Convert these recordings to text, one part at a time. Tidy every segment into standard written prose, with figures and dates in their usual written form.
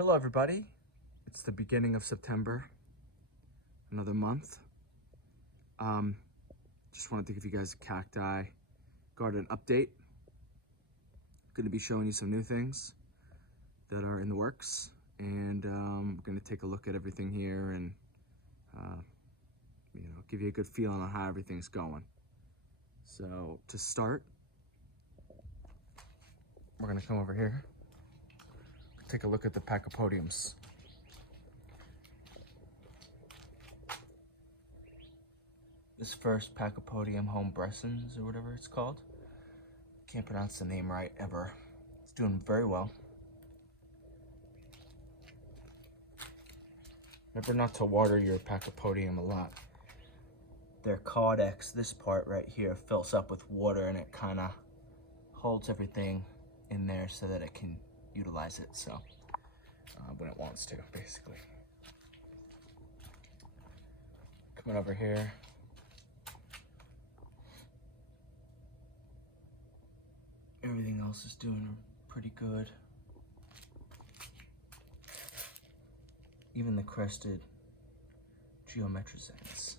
Hello everybody, it's the beginning of September, another month. Just wanted to give you guys a cacti garden update. Going to be showing you some new things that are in the works, and we're going to take a look at everything here and give you a good feeling on how everything's going. So to start, we're going to come over here, take a look at the pachypodiums. This first Pachypodium hombrescens, or whatever it's called. Can't pronounce the name right ever. It's doing very well. Remember not to water your Pachypodium a lot. Their caudex, this part right here, fills up with water and it kind of holds everything in there so that it can utilize it, so when it wants to, basically. Coming over here. Everything else is doing pretty good. Even the crested geometricans.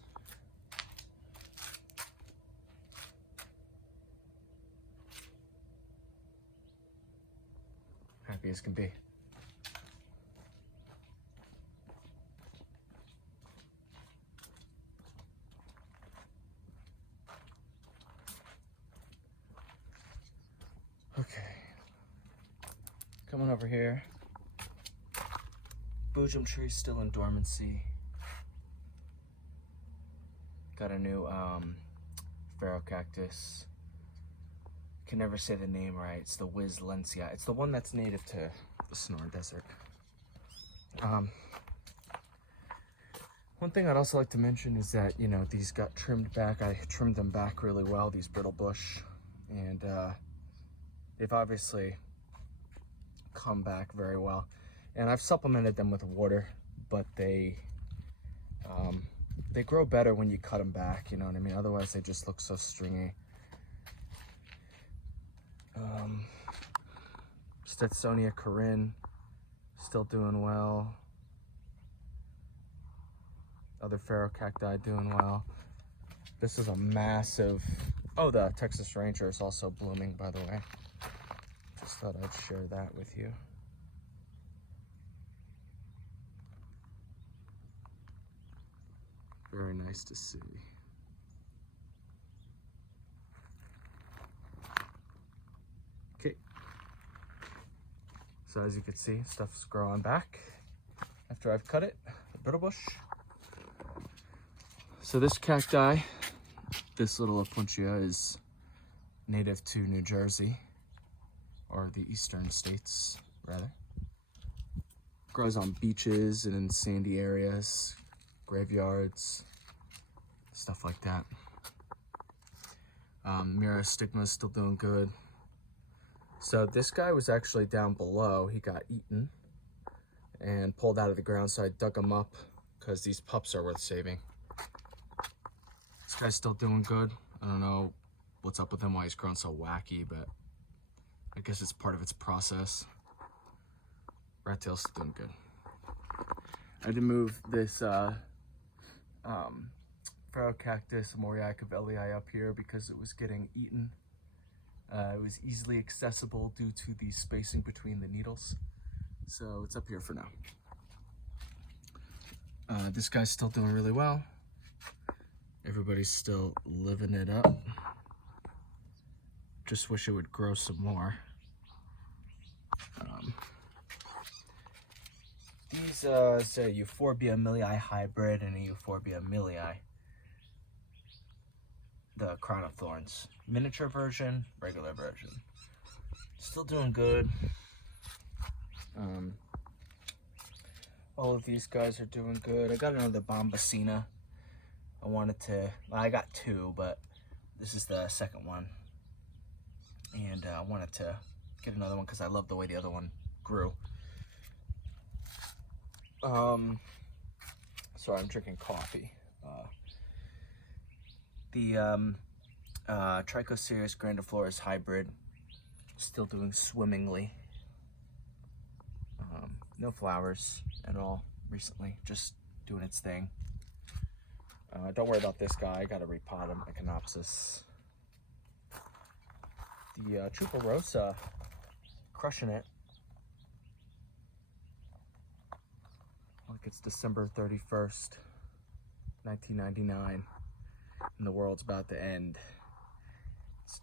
Happy as can be. Okay, coming over here. Boojum tree still in dormancy. Got a new pharaoh cactus. Can never say the name right. It's the Wislensia. It's the one that's native to the Sonora Desert. One thing I'd also like to mention is that, these got trimmed back. I trimmed them back really well, these brittle bush, and they've obviously come back very well. And I've supplemented them with water, but they grow better when you cut them back, you know what I mean? Otherwise, they just look so stringy. Stetsonia Corinne, still doing well. Other pharaoh cacti doing well. This is a massive, the Texas Ranger is also blooming, by the way. Just thought I'd share that with you. Very nice to see. Okay. So as you can see, stuff's growing back after I've cut it, the brittle bush. So this cacti, this little Opuntia, is native to New Jersey, or the eastern states, rather. Grows on beaches and in sandy areas, graveyards, stuff like that. Myristigma is still doing good. So this guy was actually down below. He got eaten and pulled out of the ground, so I dug him up because these pups are worth saving. This guy's still doing good. I don't know what's up with him, why he's grown so wacky, but I guess it's part of its process. Rat tail's still doing good. I had to move this pharaoh cactus Moriacavelii up here because it was getting eaten. It was easily accessible due to the spacing between the needles. So it's up here for now. This guy's still doing really well. Everybody's still living it up. Just wish it would grow some more. These is a Euphorbia millii hybrid and a Euphorbia millii. The crown of thorns. Miniature version, regular version. Still doing good. All of these guys are doing good. I got another Bombacina. I got two, but this is the second one. And I wanted to get another one because I love the way the other one grew. Sorry, I'm drinking coffee. The Trichocereus grandiflorus hybrid, still doing swimmingly. No flowers at all recently, just doing its thing. Don't worry about this guy, I gotta repot him, Echinopsis. The Tuberosa, crushing it. Like it's December 31st, 1999, and the world's about to end. It's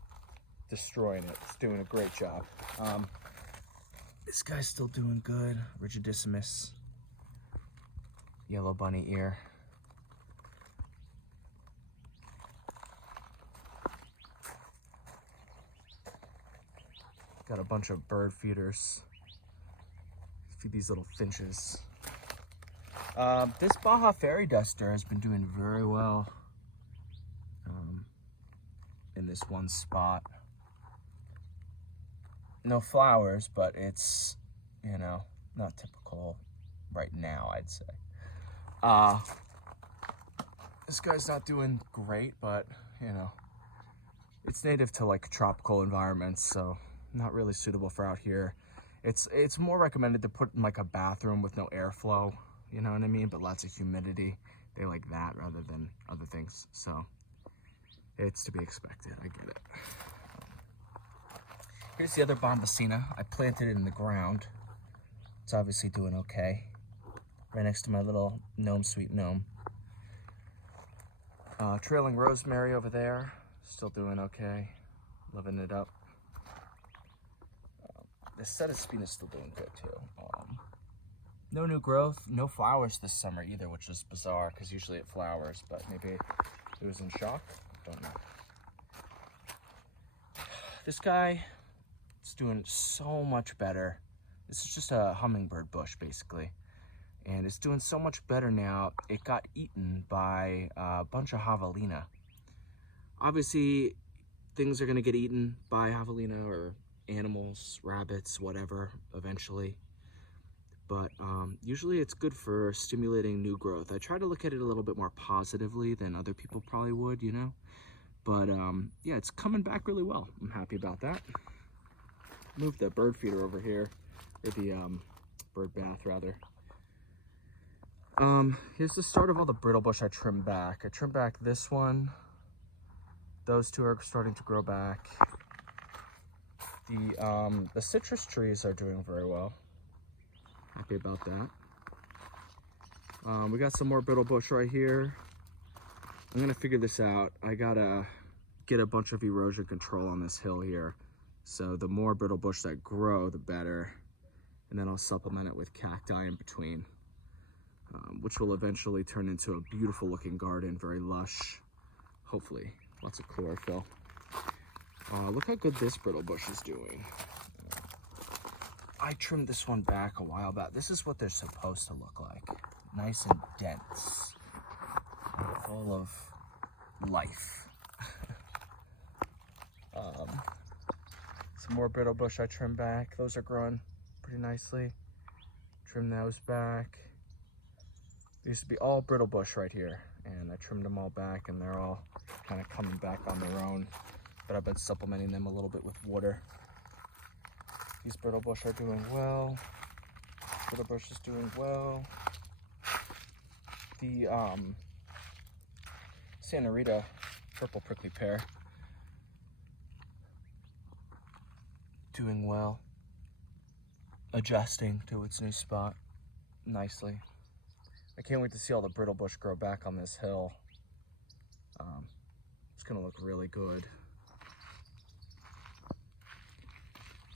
destroying it, it's doing a great job. This guy's still doing good, Rigidissimus. Yellow bunny ear. Got a bunch of bird feeders. Feed these little finches. This Baja Fairy Duster has been doing very well in this one spot. No flowers, but it's, you know, not typical right now, I'd say. This guy's not doing great, but, you know, it's native to like tropical environments, so not really suitable for out here. It's more recommended to put in like a bathroom with no airflow, you know what I mean, but lots of humidity. They like that rather than other things, so it's to be expected. I get it. Here's the other Bombacina. I planted it in the ground. It's obviously doing okay. Right next to my little gnome, sweet gnome. Trailing rosemary over there. Still doing okay. Loving it up. This set of spina is still doing good too. No new growth, no flowers this summer either, which is bizarre because usually it flowers, but maybe it was in shock. Don't know. This guy is doing so much better. This is just a hummingbird bush basically, and it's doing so much better now. It got eaten by a bunch of javelina. Obviously, things are gonna get eaten by javelina or animals, rabbits, whatever, eventually. But usually it's good for stimulating new growth. I try to look at it a little bit more positively than other people probably would, you know? But yeah, it's coming back really well. I'm happy about that. Move the bird feeder over here, or the bird bath rather. Here's the start of all the brittle bush I trimmed back. I trimmed back this one. Those two are starting to grow back. The citrus trees are doing very well. Happy about that. We got some more brittle bush right here. I'm gonna figure this out. I gotta get a bunch of erosion control on this hill here. So the more brittle bush that grow, the better. And then I'll supplement it with cacti in between, which will eventually turn into a beautiful looking garden, very lush. Hopefully, lots of chlorophyll. Look how good this brittle bush is doing. I trimmed this one back a while back. This is what they're supposed to look like. Nice and dense. Full of life. Some more brittle bush I trimmed back. Those are growing pretty nicely. Trim those back. They used to be all brittle bush right here, and I trimmed them all back, and they're all kind of coming back on their own. But I've been supplementing them a little bit with water. These brittle bush are doing well. Brittle bush is doing well. The Santa Rita purple prickly pear doing well. Adjusting to its new spot nicely. I can't wait to see all the brittle bush grow back on this hill. It's gonna look really good.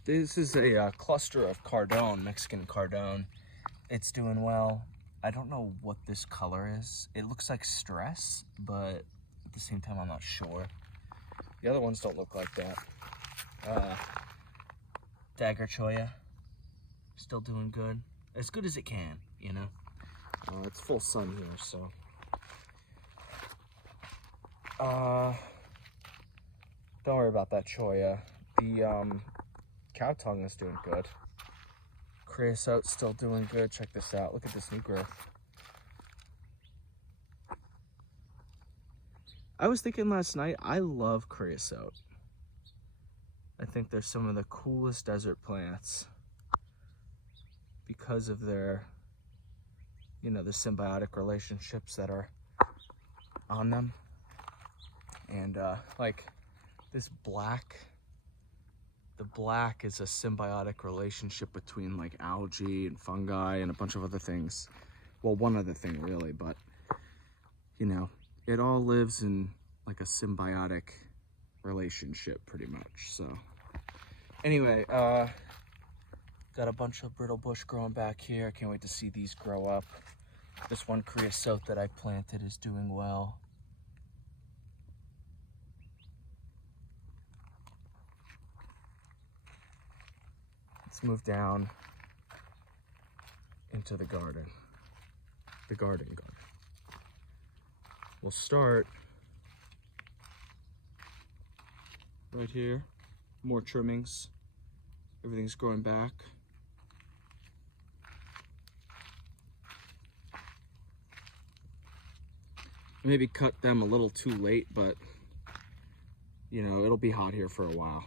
This is a cluster of cardone, Mexican cardone. It's doing well. I don't know what this color is. It looks like stress, but at the same time, I'm not sure. The other ones don't look like that. Dagger cholla, still doing good. As good as it can, you know. It's full sun here, so. Don't worry about that cholla. The cow tongue is doing good. Creosote's still doing good. Check this out. Look at this new growth. I was thinking last night, I love creosote. I think they're some of the coolest desert plants. because of their, you know, the symbiotic relationships that are on them. And like this black, the black is a symbiotic relationship between like algae and fungi and a bunch of other things. Well, one other thing really, but you know, it all lives in like a symbiotic relationship pretty much. So anyway, got a bunch of brittle bush growing back here. I can't wait to see these grow up. This one creosote that I planted is doing well. Let's move down into the garden. The garden. We'll start right here. More trimmings. Everything's growing back. Maybe cut them a little too late, but you know, it'll be hot here for a while,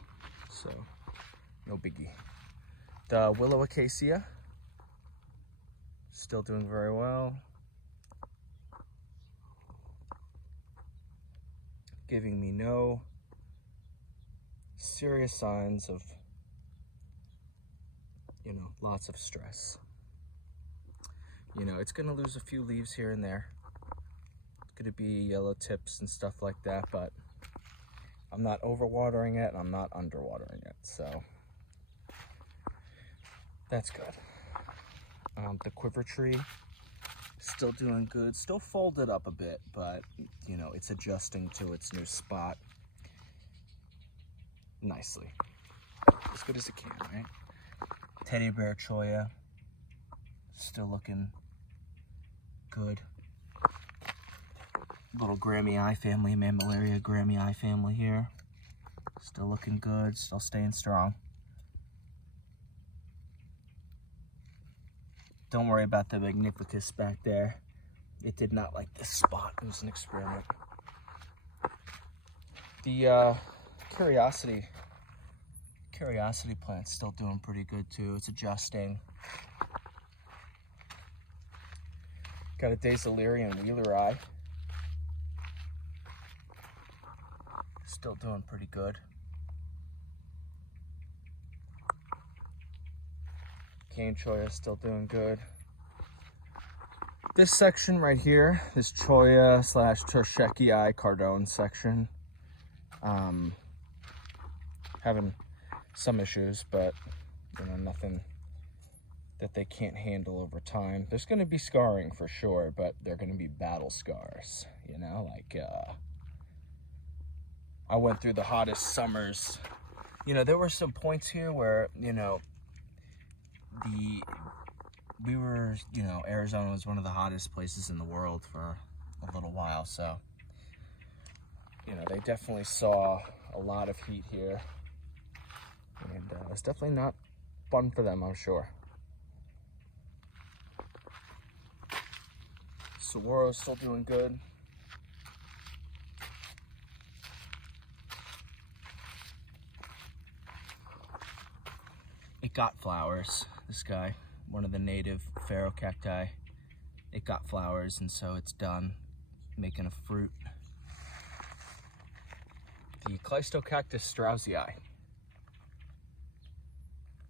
so no biggie. The willow acacia, still doing very well. Giving me no serious signs of, you know, lots of stress. You know, it's gonna lose a few leaves here and there. It's gonna be yellow tips and stuff like that, but I'm not overwatering it and I'm not underwatering it, so that's good. The quiver tree, still doing good, still folded up a bit, but you know, it's adjusting to its new spot nicely, as good as it can, right? Teddy bear cholla, still looking good. Little Grammy eye family, Mammillaria Grammy eye family here, still looking good, still staying strong. Don't worry about the Magnificus back there. It did not like this spot. It was an experiment. The Curiosity plant's still doing pretty good too. It's adjusting. Got a Daisylirian Wheeler eye. Still doing pretty good. Cane cholla still doing good. This section right here, this cholla / Tershekii Cardone section, having some issues, but you know, nothing that they can't handle over time. There's going to be scarring for sure, but they're going to be battle scars. You know, like I went through the hottest summers. You know, there were some points here where, you know, you know, Arizona was one of the hottest places in the world for a little while, so, you know, they definitely saw a lot of heat here, and it's definitely not fun for them, I'm sure. Saguaro's still doing good. It got flowers, this guy, one of the native ferrocacti. It got flowers, and so it's done making a fruit. The Cactus straussii.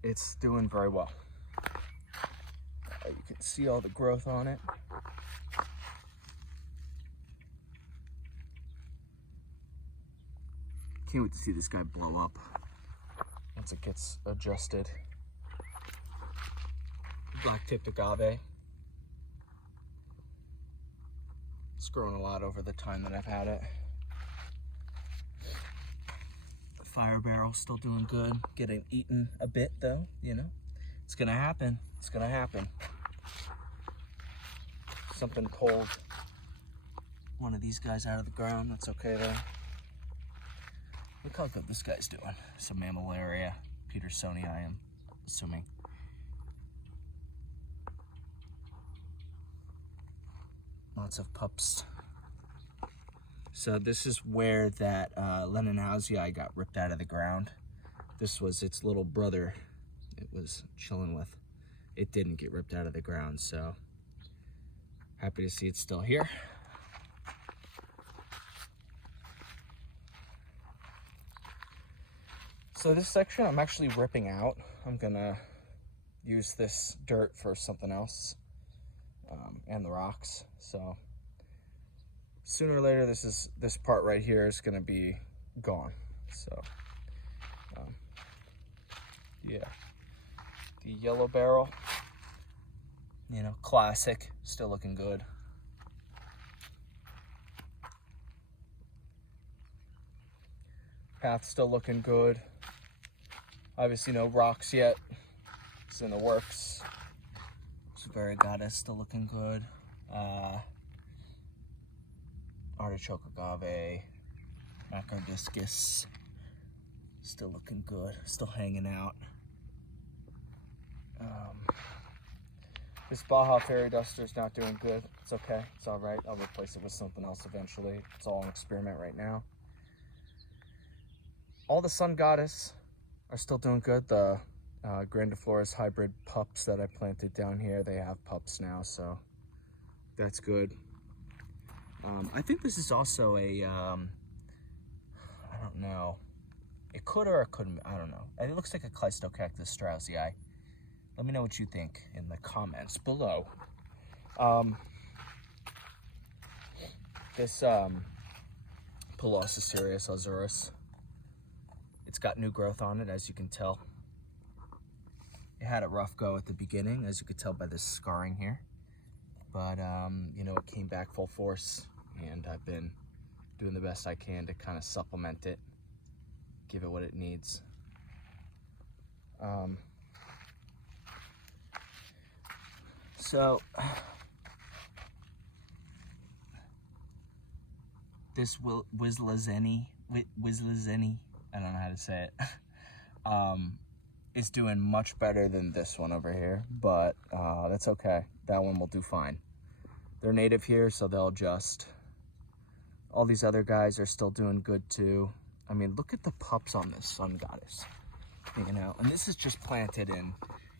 It's doing very well. You can see all the growth on it. Can't wait to see this guy blow up once it gets adjusted. Black-tipped agave. It's grown a lot over the time that I've had it. The fire barrel still doing good. Getting eaten a bit though, you know. It's gonna happen. It's gonna happen. Something pulled one of these guys out of the ground. That's okay though. Look how good this guy's doing. Some Mammillaria Petersonii, I am assuming. Lots of pups. So this is where that Leninhausii got ripped out of the ground. This was its little brother it was chilling with. it didn't get ripped out of the ground, so happy to see it's still here. So this section I'm actually ripping out. I'm gonna use this dirt for something else, and the rocks. So sooner or later, this part right here is gonna be gone. So yeah, the yellow barrel, you know, classic, still looking good. Path still looking good. Obviously no rocks yet. It's in the works. Variegatus still looking good. Artichoke agave, macrodiscus still looking good, still hanging out. This Baja Fairy Duster is not doing good. It's okay, it's all right. I'll replace it with something else eventually. It's all an experiment right now. All the Sun Goddess are still doing good. The Grandiflorus hybrid pups that I planted down here, they have pups now, so that's good. I think this is also a, I don't know. It could or it couldn't, I don't know. It looks like a Cleistocactus straussii. Let me know what you think in the comments below. This Pelosicerius azurus, it's got new growth on it, as you can tell. It had a rough go at the beginning, as you could tell by this scarring here. But, you know, it came back full force, and I've been doing the best I can to kind of supplement it, give it what it needs. So, this Wizlazeni, I don't know how to say it, is doing much better than this one over here, but that's okay. That one will do fine. They're native here, so they'll adjust. All these other guys are still doing good too. I mean, look at the pups on this Sun Goddess, you know, and this is just planted in,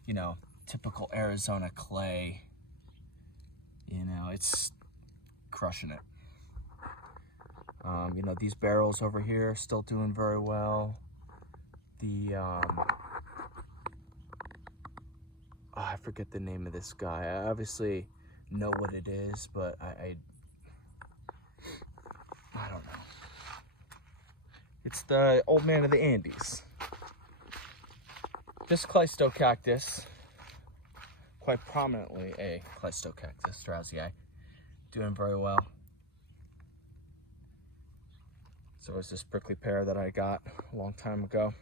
you know, typical Arizona clay. You know, it's crushing it. You know, these barrels over here are still doing very well. The, I forget the name of this guy. I obviously know what it is, but I don't know. It's the old man of the Andes. This Cleistocactus, quite prominently a Cleistocactus straussii, doing very well. So is this prickly pear that I got a long time ago.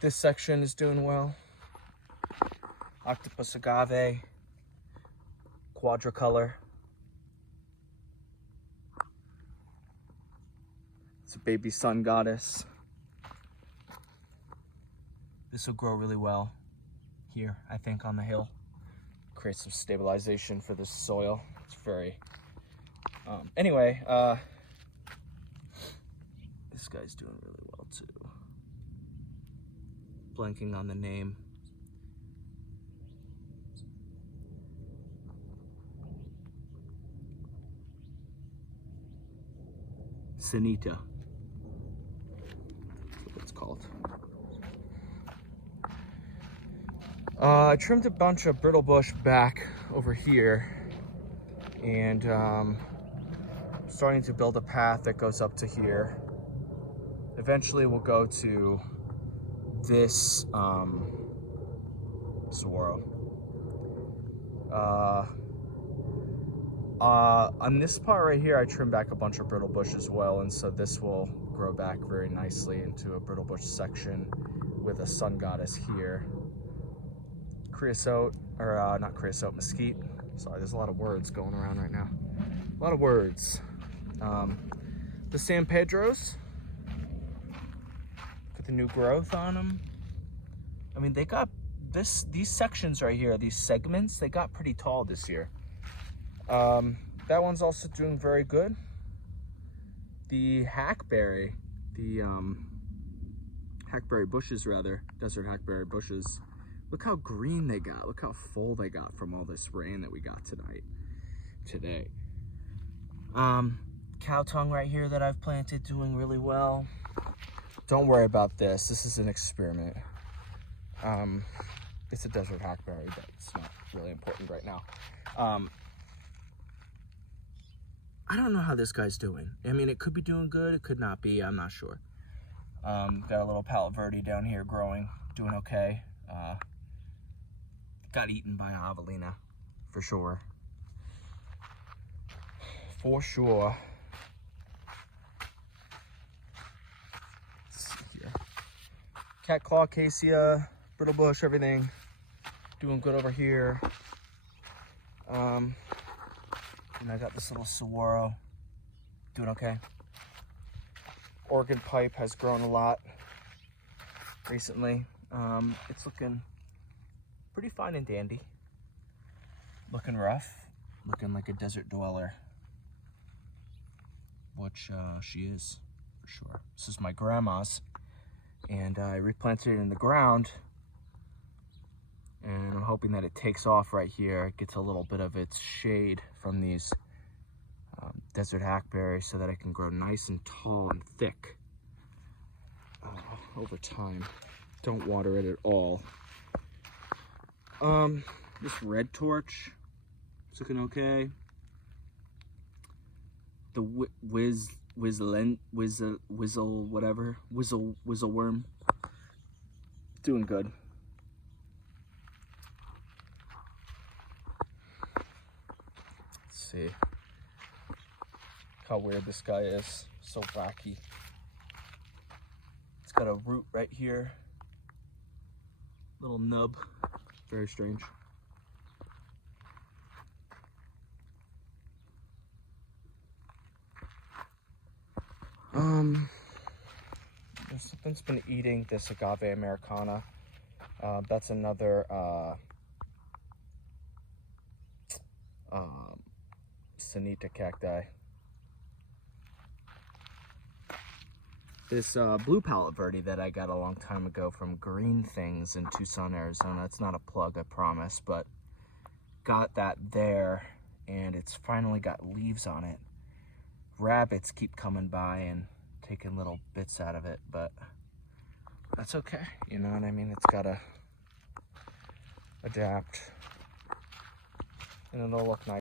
This section is doing well. Octopus agave, quadricolor. It's a baby Sun Goddess. This will grow really well here, I think, on the hill. Create some stabilization for this soil. It's very, anyway, this guy's doing really well too. Blanking on the name. Sanita. That's what it's called. I trimmed a bunch of brittle bush back over here, and starting to build a path that goes up to here. Eventually we'll go to this Zoro. On this part right here, I trimmed back a bunch of brittle bush as well, and so this will grow back very nicely into a brittle bush section with a Sun Goddess here. Creosote, or not creosote, mesquite. Sorry, there's a lot of words going around right now. A lot of words. The San Pedros, look at the new growth on them. I mean, they got these sections right here, these segments, they got pretty tall this year. That one's also doing very good. The hackberry, the hackberry bushes rather, desert hackberry bushes, Look how green they got. Look how full they got from all this rain that we got today. Cow tongue right here that I've planted, doing really well. Don't worry about this. This is an experiment. It's a desert hackberry, but it's not really important right now. I don't know how this guy's doing. I mean, it could be doing good. It could not be. I'm not sure. Got a little Palo Verde down here growing, doing okay. Got eaten by javelina, for sure. For sure. Let's see here. Cat claw, acacia, brittle bush, everything. Doing good over here. And I got this little saguaro. Doing okay. Organ pipe has grown a lot recently. It's looking pretty fine and dandy. Looking rough. Looking like a desert dweller. Which she is, for sure. This is my grandma's. And I replanted it in the ground. And I'm hoping that it takes off right here. It gets a little bit of its shade from these desert hackberries so that it can grow nice and tall and thick over time. Don't water it at all. This red torch is looking okay. The whizzle worm, doing good. Let's see how weird this guy is. So wacky. It's got a root right here. Little nub. Very strange. Something's been eating this agave americana. That's another Sanita cacti. This blue Palo Verde that I got a long time ago from Green Things in Tucson, Arizona. It's not a plug, I promise, but got that there, and it's finally got leaves on it. Rabbits keep coming by and taking little bits out of it, but that's okay. You know what I mean? It's gotta adapt, and it'll look nice.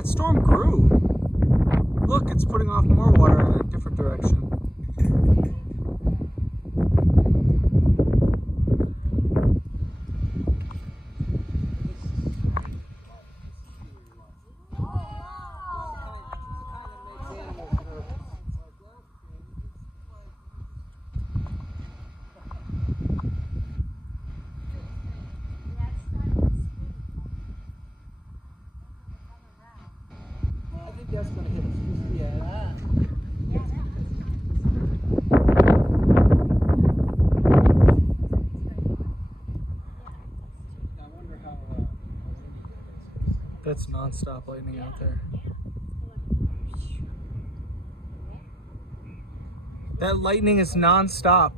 that storm grew. Look, it's putting off more water in a different direction. That's going to hit us. Yeah. I wonder how. That's non-stop lightning out there. That lightning is non-stop.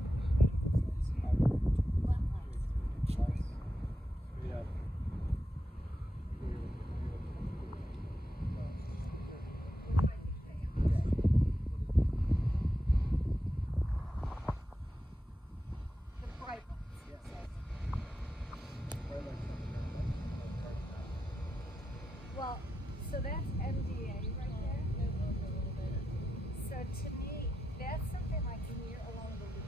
Well, so that's MDA right there. So to me, that's something like near along the loop.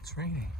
It's raining.